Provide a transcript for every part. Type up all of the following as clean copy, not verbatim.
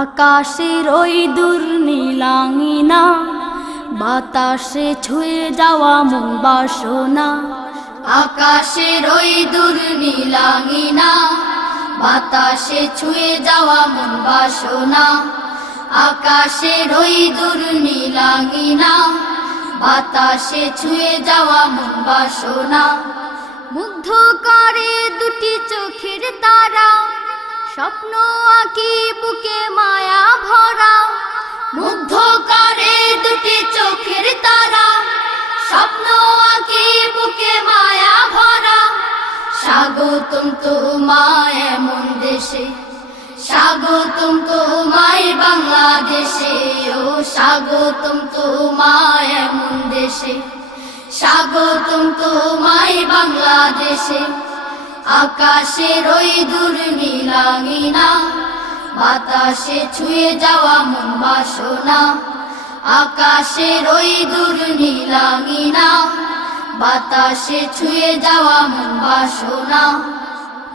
আকাশের ওই দূর নীলাঙ্গিনা, বাতাসে ছুঁয়ে যাওয়া মন বাসনা। আকাশের ওই দূর নীলাঙ্গিনা, বাতাসে ছুঁয়ে যাওয়া মন বাসনা। আকাশের ওই দূর নীলাঙ্গিনা, বাতাসে ছুঁয়ে যাওয়া মন বাসনা। মুগ্ধ করে দুটি চোখের তারা, স্বপ্ন আঁকি বুকে মায়া ভরা। মুগ্ধ করে দুটি চোখের তারা, স্বপ্ন আঁকি বুকে মায়া ভরা। স্বাগতম তোমায় এমন দেশে, স্বাগতম তোমায় বাংলাদেশে। ও স্বাগতম তোমায় এমন দেশে, স্বাগতম তোমায় বাংলাদেশে। আকাশের ওই দূর নীলাঙ্গিনা, বাতাসে ছুঁয়ে যাওয়া মন বাসনা। আকাশের ওই দূর নীলাঙ্গিনা, বাতাসে ছুঁয়ে যাওয়া মন বাসনা।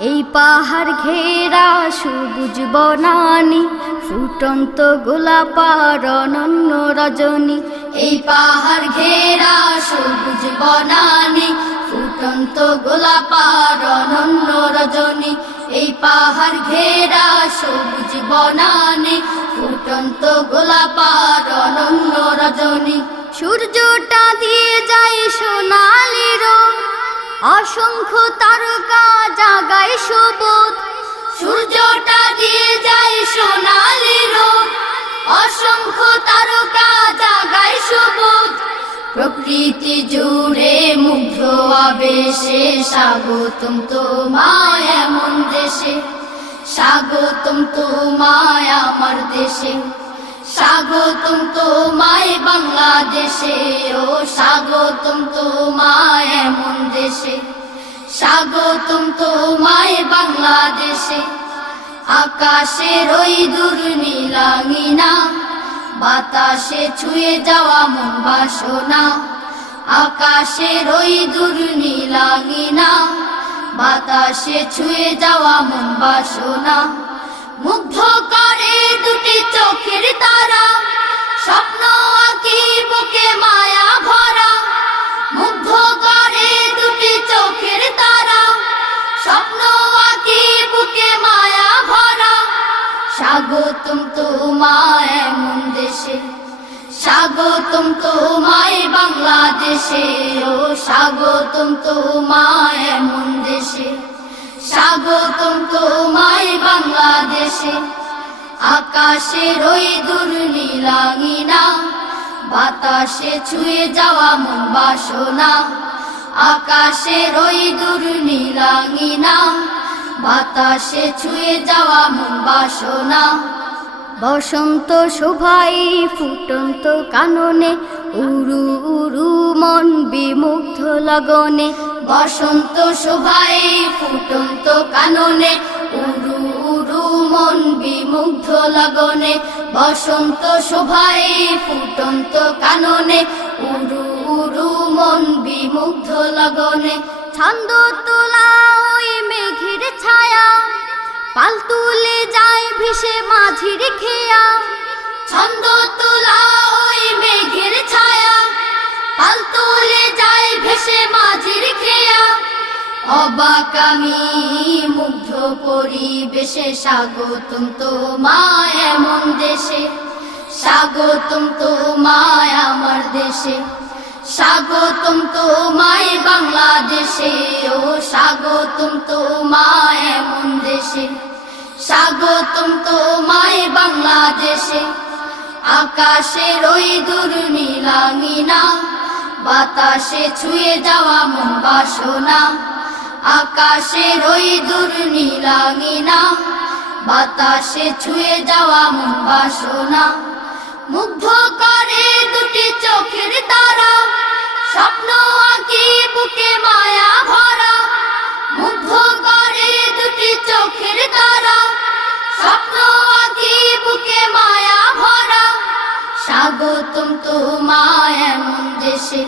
এই পাহাড় ঘেরা সবুজ বনানি, ফুটন্ত গোলাপার অনন্য রজনী। এই পাহাড় ঘেরা সবুজ বনানি, ফুটন্ত গোলাপার অনন্য রজনী। এই পাহাড় ঘেরা সবুজ বনানি, ফুটন্ত গোলাপার অনন্য রজনী। সূর্যটা দিয়ে যায় সোনালি রং, অসংখ্য তারকা জাগায় সবুজ। সূর্যটা দিয়ে যায় সোনালি রং, অসংখ্য তারকা জাগায় সবুজ। প্রকৃতি জুড়ে মুগ্ধ আবেশে, স্বাগতম তোমায় এমন দেশে। স্বাগতম তোমায় আমার দেশে, স্বাগতম তোমায় বাংলাদেশে। ও স্বাগতম তোমায় এমন দেশে, স্বাগতম তোমায় বাংলাদেশে। আকাশের ওই দূর নীলাঙ্গিনা, বাতাসে ছুঁয়ে যাওয়া মন বাসনা। আকাশের ওই দূর নীলাঙ্গিনা, বাতাসে ছুঁয়ে যাওয়া মন বাসনা। মুগ্ধ করে দুটি চোখের তারা, স্বপ্ন আঁকি বুকে মায়া ভরা। মুগ্ধ করে দুটি চোখের তারা, স্বপ্ন আঁকি বুকে মায়া ভরা। স্বাগতম তোমায় এমন দেশে, স্বাগতম তোমায় বাংলাদেশে। ও স্বাগতম তোমায় এমন দেশে, স্বাগতম তোমায় বাংলাদেশে। আকাশের ওই দূর নীলাঙ্গিনা, বাতাসে ছুঁয়ে যাওয়া মন বাসনা। আকাশের ওই দূর নীলাঙ্গিনা, বাতাসে ছুঁয়ে যাওয়া মন বাসনা। বসন্ত শোভাই ফুটন্ত কাননে, উরু উরু মন বিমুগ্ধ লগনে। বসন্ত শোভায় ফুটন্ত কাননে, উরু উরু মন বিমুগ্ধ লগনে। বসন্ত শোভায় ফুটন্ত কাননে, উরু উরু মন বিমুগ্ধ লগনে। ছন্দ তোলা ওই মেঘের ছায়া, পাল তুলে যায় ভেসে মাঝির খেয়া। ছন্দ তোলা ওই মেঘের ছায়া, পাল তুলে যায় ভেসে মাঝির খেয়া। অবাক আমি মুগ্ধ পরিবেশে, স্বাগতম তোমায় এমন দেশে। স্বাগতম তোমায় আমার দেশে, স্বাগতম তোমায় বাংলাদেশে। ও স্বাগতম তোমায় এমন দেশে, স্বাগতম তোমায় বাংলাদেশে। আকাশের ওই দূর নীলাঙ্গিনা, বাতাসে ছুঁয়ে যাওয়া মন বাসনা। আকাশের ওই দূর নীলাঙ্গিনা, বাতাসে ছুঁয়ে যাওয়া মন বাসনা। মুগ্ধ করে দুটি চোখের তারা, স্বপ্ন আঁকি বুকে মায়া ভরা। মুগ্ধ করে দুটি চোখের তারা, স্বপ্ন আঁকি বুকে মায়া ভরা। স্বাগতম তোমায় এমন দেশে,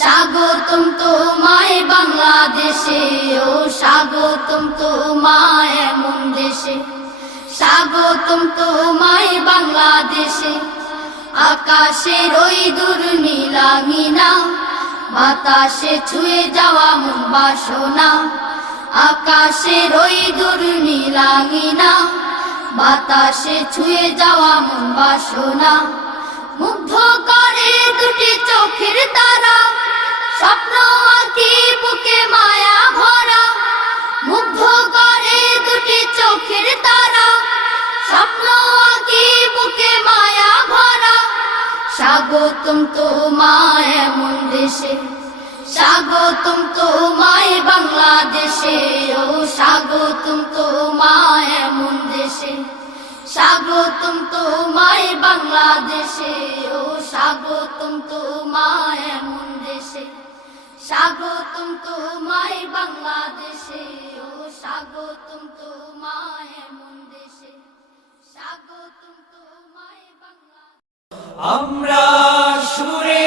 স্বাগতম তোমায় বাংলাদেশে। ও স্বাগতম তোমায় এমন দেশে, স্বাগতম তোমায় বাংলাদেশে। আকাশের ওই দূর নীলাঙ্গিনা, বাতাসে ছুঁয়ে যাওয়া মন বাসনা। আকাশের ওই দূর নীলাঙ্গিনা, বাতাসে ছুঁয়ে যাওয়া মন বাসনা। মুগ্ধ করে দুটি চোখের তারা, স্বপ্ন আঁকি বুকে মায়া ভরা। মুগ্ধ করে দুটি চোখের তারা, স্বপ্ন আঁকি বুকে মায়া ভরা। স্বাগতম তোমায় এমন দেশে, স্বাগতম তোমায় বাংলাদেশে। ও স্বাগতম তোমায় এমন দেশে, স্বাগতম তোমায় বাংলাদেশে। ও স্বাগতম তোমায় এমন দেশে, স্বাগতম তোমায় বাংলাদেশে। ও স্বাগতম তোমায় এমন দেশে, স্বাগতম তোমায় বাংলাদেশে। আমরা সুরে